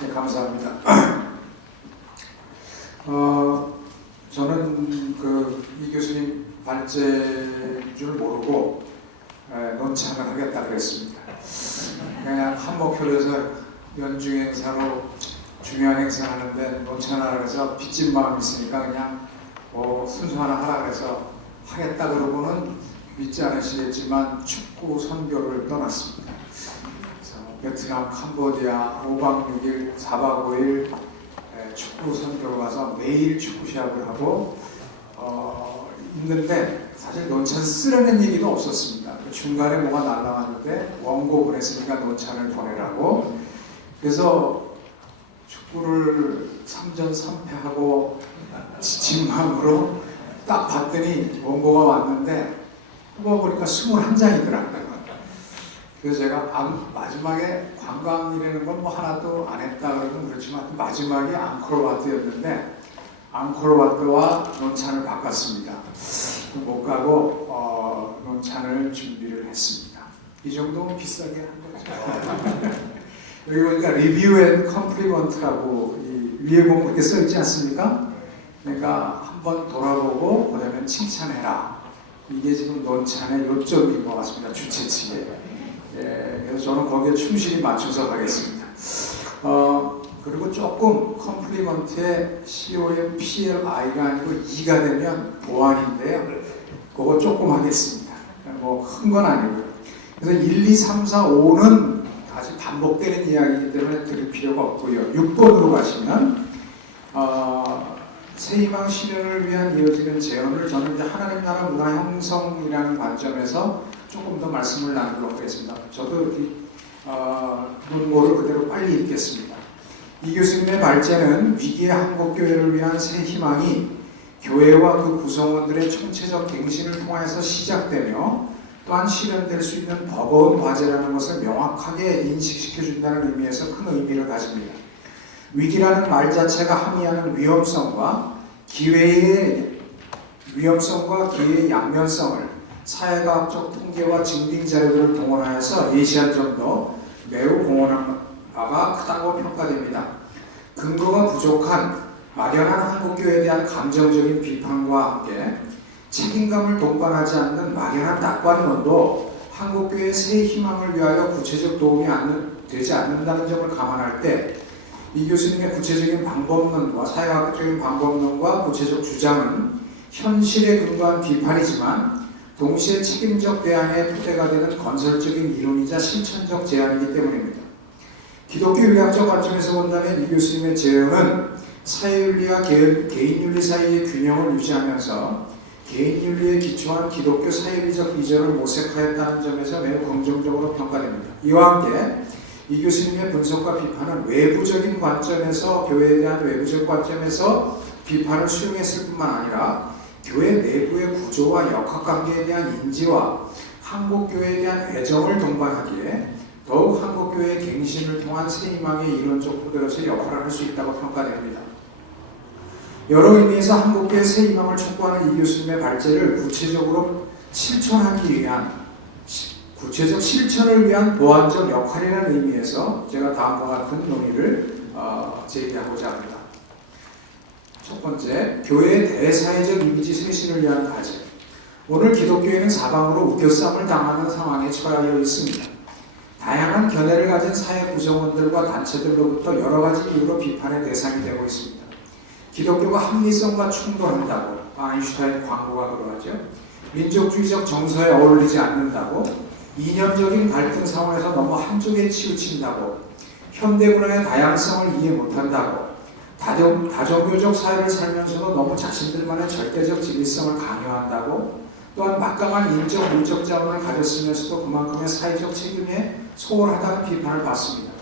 네, 감사합니다. 저는 이 교수님 발제인 줄 모르고 논창을 하겠다 그랬습니다. 그냥 한 목표로 해서 연중 행사로 중요한 행사 하는데 논창하라 그래서 빚진 마음이 있으니까 그냥 순서 하나 하라 그래서 하겠다 그러고는 믿지 않으시겠지만 축구 선교를 떠났습니다. 베트남, 캄보디아 5박 6일, 4박 5일 축구 선교로 가서 매일 축구 시합을 하고 있는데 사실 논찬 쓰려는 얘기도 없었습니다. 중간에 뭐가 날라왔는데 원고 보냈으니까 논찬을 보내라고. 그래서 축구를 3전 3패하고 지친 마음으로 딱 봤더니 원고가 왔는데 뽑아보니까 21장이더라고요. 그래서 제가 마지막에 관광이라는 건 뭐 하나도 안 했다 그러면 그렇지만 마지막에 앙코르와트였는데 앙코르와트와 논찬을 바꿨습니다. 못 가고 논찬을 준비를 했습니다. 이 정도면 비싸게 한 거죠. 여기 보니까 리뷰 앤 컴플리먼트라고 위에 보면 이렇게 써있지 않습니까? 그러니까 한번 돌아보고 그다음에 칭찬해라. 이게 지금 논찬의 요점인 것 같습니다. 주최 측에. 그래서 저는 거기에 충실히 맞춰서 가겠습니다. 그리고 조금 컴플리먼트에 COMPLI가 아니고 2가 되면 보완인데요. 그거 조금 하겠습니다. 뭐 큰 건 아니고요. 그래서 1, 2, 3, 4, 5는 다시 반복되는 이야기이기 때문에 들을 필요가 없고요. 6번으로 가시면 새희망 실현을 위한 이어지는 재언을 저는 이제 하나님 나라 문화 형성이라는 관점에서 조금 더 말씀을 나누도록 하겠습니다. 저도 논고를 그대로 빨리 읽겠습니다. 이 교수님의 발제는 위기의 한국교회를 위한 새 희망이 교회와 그 구성원들의 총체적 갱신을 통하여서 시작되며 또한 실현될 수 있는 버거운 과제라는 것을 명확하게 인식시켜준다는 의미에서 큰 의미를 가집니다. 위기라는 말 자체가 함의하는 위험성과 기회의 양면성을 사회과학적 통계와 증빙 자료들을 동원하여서 예시한 점도 매우 공헌한 바가 크다고 평가됩니다. 근거가 부족한 막연한 한국교회에 대한 감정적인 비판과 함께 책임감을 동반하지 않는 막연한 낙관론도 한국교회의 새 희망을 위하여 구체적 도움이 되지 않는다는 점을 감안할 때 이 교수님의 구체적인 방법론과 사회학적인 방법론과 구체적 주장은 현실에 근거한 비판이지만 동시에 책임적 대안의 토대가 되는 건설적인 이론이자 실천적 제안이기 때문입니다. 기독교 의학적 관점에서 본다면 이 교수님의 제언은 사회윤리와 개인윤리 사이의 균형을 유지하면서 개인윤리에 기초한 기독교 사회윤리적 비전을 모색하였다는 점에서 매우 긍정적으로 평가됩니다. 이와 함께 이 교수님의 분석과 비판은 외부적인 관점에서 교회에 대한 외부적 관점에서 비판을 수용했을 뿐만 아니라 교회 내부의 구조와 역학관계에 대한 인지와 한국교회에 대한 애정을 동반하기에 더욱 한국교회의 갱신을 통한 새 희망의 이론적 토대로서 역할을 할 수 있다고 평가됩니다. 여러 의미에서 한국교회의 새 희망을 촉구하는 이 교수님의 발제를 구체적 실천을 위한 보완적 역할이라는 의미에서 제가 다음과 같은 논의를 제기하고자 합니다. 첫 번째, 교회의 대사회적 이미지 쇄신을 위한 과제. 오늘 기독교회는 사방으로 웃겨쌈을 당하는 상황에 처하여 있습니다. 다양한 견해를 가진 사회 구성원들과 단체들로부터 여러 가지 이유로 비판의 대상이 되고 있습니다. 기독교가 합리성과 충돌한다고, 아인슈타인 광고가 그러하죠. 민족주의적 정서에 어울리지 않는다고, 이념적인 갈등 상황에서 너무 한쪽에 치우친다고, 현대문화의 다양성을 이해 못한다고, 다종교적 사회를 살면서도 너무 자신들만의 절대적 진리성을 강요한다고, 또한 막강한 인적 물적 자원을 가졌으면서도 그만큼의 사회적 책임에 소홀하다는 비판을 받습니다.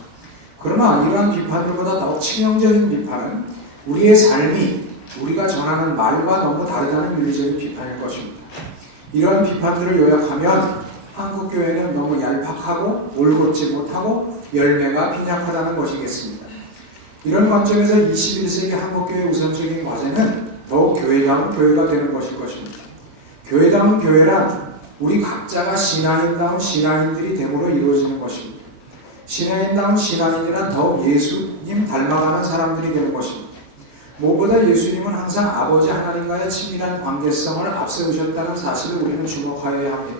그러나 이러한 비판들보다 더욱 치명적인 비판은 우리의 삶이 우리가 전하는 말과 너무 다르다는 윤리적인 비판일 것입니다. 이러한 비판들을 요약하면 한국교회는 너무 얄팍하고 올곧지 못하고 열매가 빈약하다는 것이겠습니다. 이런 관점에서 21세기 한국교회의 우선적인 과제는 더욱 교회다운 교회가 되는 것일 것입니다. 교회다운 교회란 우리 각자가 신앙인다운 신앙인들이 됨으로 이루어지는 것입니다. 신앙인다운 신앙인이란 더욱 예수님 닮아가는 사람들이 되는 것입니다. 무엇보다 예수님은 항상 아버지 하나님과의 친밀한 관계성을 앞세우셨다는 사실을 우리는 주목하여야 합니다.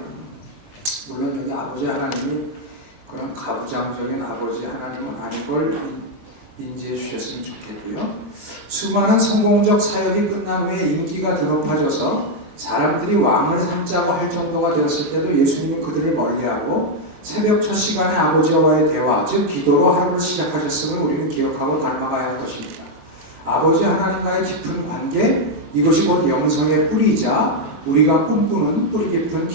물론 여기 아버지 하나님이 그런 가부장적인 아버지 하나님은 아닌 걸 인지해 주셨으면 좋겠고요. 수많은 성공적 사역이 끝난 후에 인기가 드높아져서 사람들이 왕을 삼자고 할 정도가 되었을 때도 예수님은 그들을 멀리하고 새벽 첫 시간에 아버지와의 대화, 즉 기도로 하루를 시작하셨음을 우리는 기억하고 닮아가야 할 것입니다. 아버지 하나님과의 깊은 관계, 이것이 곧 영성의 뿌리이자 우리가 꿈꾸는 뿌리 깊은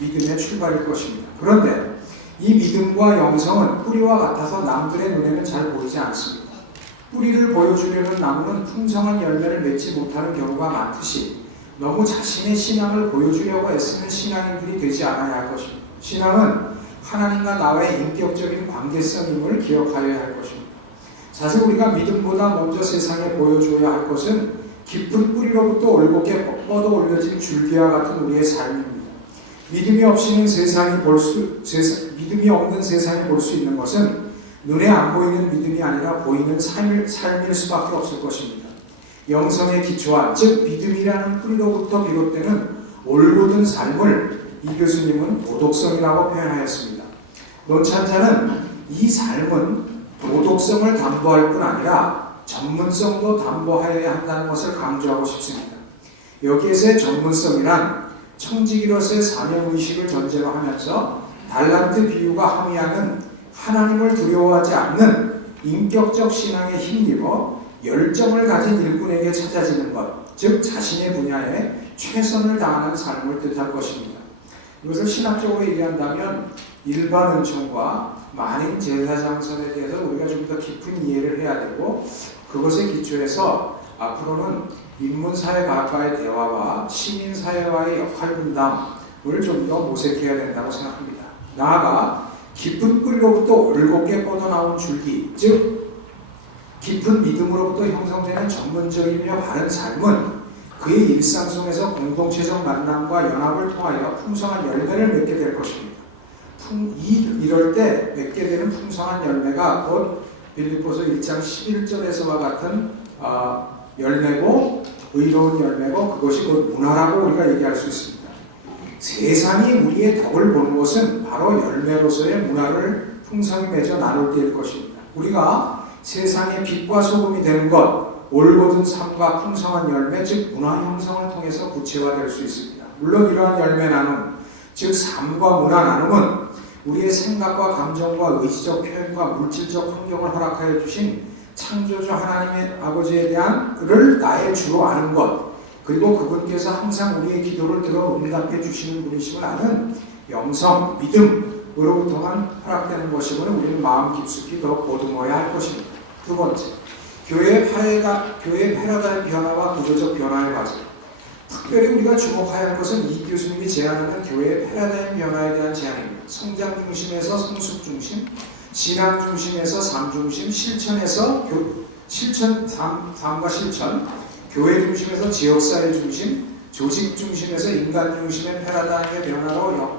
믿음의 출발일 것입니다. 그런데 이 믿음과 영성은 뿌리와 같아서 남들의 눈에는 잘 보이지 않습니다. 뿌리를 보여주려는 나무는 풍성한 열매를 맺지 못하는 경우가 많듯이 너무 자신의 신앙을 보여주려고 애쓰는 신앙인들이 되지 않아야 할 것입니다. 신앙은 하나님과 나와의 인격적인 관계성임을 기억하여야 할 것입니다. 사실 우리가 믿음보다 먼저 세상에 보여줘야 할 것은 깊은 뿌리로부터 올곧게 뻗어 올려진 줄기와 같은 우리의 삶입니다. 믿음이 없는 세상이 볼 수 있는 것은 눈에 안 보이는 믿음이 아니라 보이는 삶일 수밖에 없을 것입니다. 영성의 기초한, 즉 믿음이라는 뿌리로부터 비롯되는 올곧은 삶을 이 교수님은 도덕성이라고 표현하였습니다. 논찬자는 이 삶은 도덕성을 담보할 뿐 아니라 전문성도 담보하여야 한다는 것을 강조하고 싶습니다. 여기에서의 전문성이란 청지기로서의 사명의식을 전제로 하면서 달란트 비유가 함의하는 하나님을 두려워하지 않는 인격적 신앙에 힘입어 열정을 가진 일꾼에게 찾아지는 것, 즉 자신의 분야에 최선을 다하는 삶을 뜻할 것입니다. 이것을 신학적으로 얘기한다면 일반 은총과 만인 제사장선에 대해서 우리가 좀 더 깊은 이해를 해야 되고, 그것에 기초해서 앞으로는 인문사회과의 대화와 시민사회와의 역할 분담을 좀 더 모색해야 된다고 생각합니다. 나아가 깊은 뿌리로부터 올곧게 뻗어나온 줄기, 즉 깊은 믿음으로부터 형성되는 전문적이며 바른 삶은 그의 일상 속에서 공동체적 만남과 연합을 통하여 풍성한 열매를 맺게 될 것입니다. 이럴 때 맺게 되는 풍성한 열매가 곧 빌립보서 1장 11절에서와 같은 열매고 의로운 열매고, 그것이 곧 문화라고 우리가 얘기할 수 있습니다. 세상이 우리의 덕을 보는 것은 바로 열매로서의 문화를 풍성히 맺어 나눌 때일 것입니다. 우리가 세상의 빛과 소금이 되는 것, 올곧은 삶과 풍성한 열매, 즉 문화 형성을 통해서 구체화될 수 있습니다. 물론 이러한 열매 나눔, 즉 삶과 문화 나눔은 우리의 생각과 감정과 의지적 표현과 물질적 환경을 허락하여 주신 창조주 하나님의 아버지에 대한을 나의 주로 아는 것, 그리고 그분께서 항상 우리의 기도를 들어 응답해 주시는 분이심을 아는 영성, 믿음으로부터만 허락되는 것임을 우리는 마음 깊숙이 더 보듬어야 할 것입니다. 두 번째, 교회의 패러다임 변화와 구조적 변화의 과정. 특별히 우리가 주목해야 할 것은 이 교수님이 제안하는 교회의 패러다임 변화에 대한 제안입니다. 성장 중심에서 성숙 중심, 신앙 중심에서 삶 중심, 실천에서 삶과 실천, 교회 중심에서 지역사회 중심, 조직 중심에서 인간 중심의 패러다임의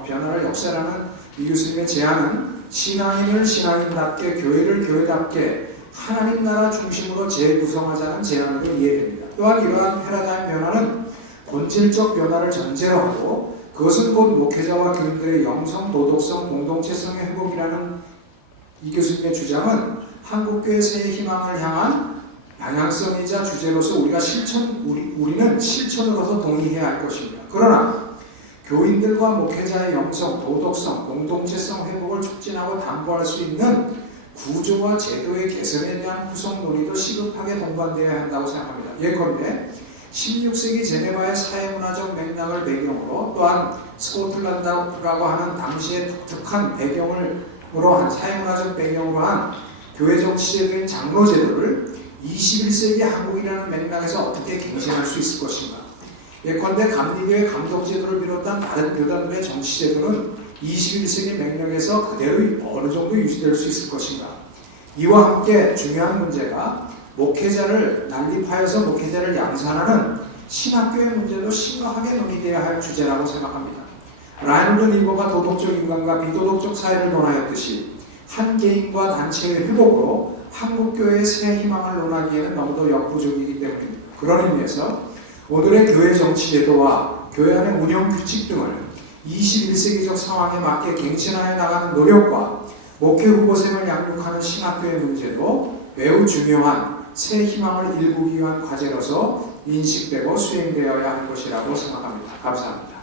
변화를 역설하는 이 교수님의 제안은 신앙인을 신앙인답게, 교회를 교회답게 하나님 나라 중심으로 재구성하자는 제안으로 이해됩니다. 또한 이러한 패러다임 변화는 본질적 변화를 전제로 하고, 그것은 곧 목회자와 교인들의 영성, 도덕성, 공동체성의 회복이라는 이 교수님의 주장은 한국교회 새의 희망을 향한 방향성이자 주제로서 우리는 실천으로서 동의해야 할 것입니다. 그러나 교인들과 목회자의 영성, 도덕성, 공동체성 회복을 촉진하고 담보할 수 있는 구조와 제도의 개선에 대한 후속 논의도 시급하게 동반되어야 한다고 생각합니다. 예컨대 16세기 제네바의 사회문화적 맥락을 배경으로, 또한 스코틀랜드라고 하는 당시의 독특한 배경으로 한 사회문화적 배경으로 한 교회 정치제도인 장로제도를 21세기 한국이라는 맥락에서 어떻게 갱신할 수 있을 것인가. 예컨대 감리교회 감독제도를 비롯한 다른 교단들의 정치제도는 21세기 맥락에서 그대로 어느 정도 유지될 수 있을 것인가. 이와 함께 중요한 문제가 목회자를 난립하여서 목회자를 양산하는 신학교의 문제도 심각하게 논의되어야 할 주제라고 생각합니다. 라이놀드 니버가 도덕적 인간과 비도덕적 사회를 논하였듯이 한 개인과 단체의 회복으로 한국교회의 새 희망을 논하기에는 너무도 역부족이기 때문입니다. 그런 의미에서 오늘의 교회 정치 제도와 교회 안의 운영 규칙 등을 21세기적 상황에 맞게 갱신하여 나가는 노력과 목회 후보생을 양육하는 신학교의 문제도 매우 중요한 새 희망을 일구기 위한 과제로서 인식되고 수행되어야 할 것이라고 생각합니다. 감사합니다.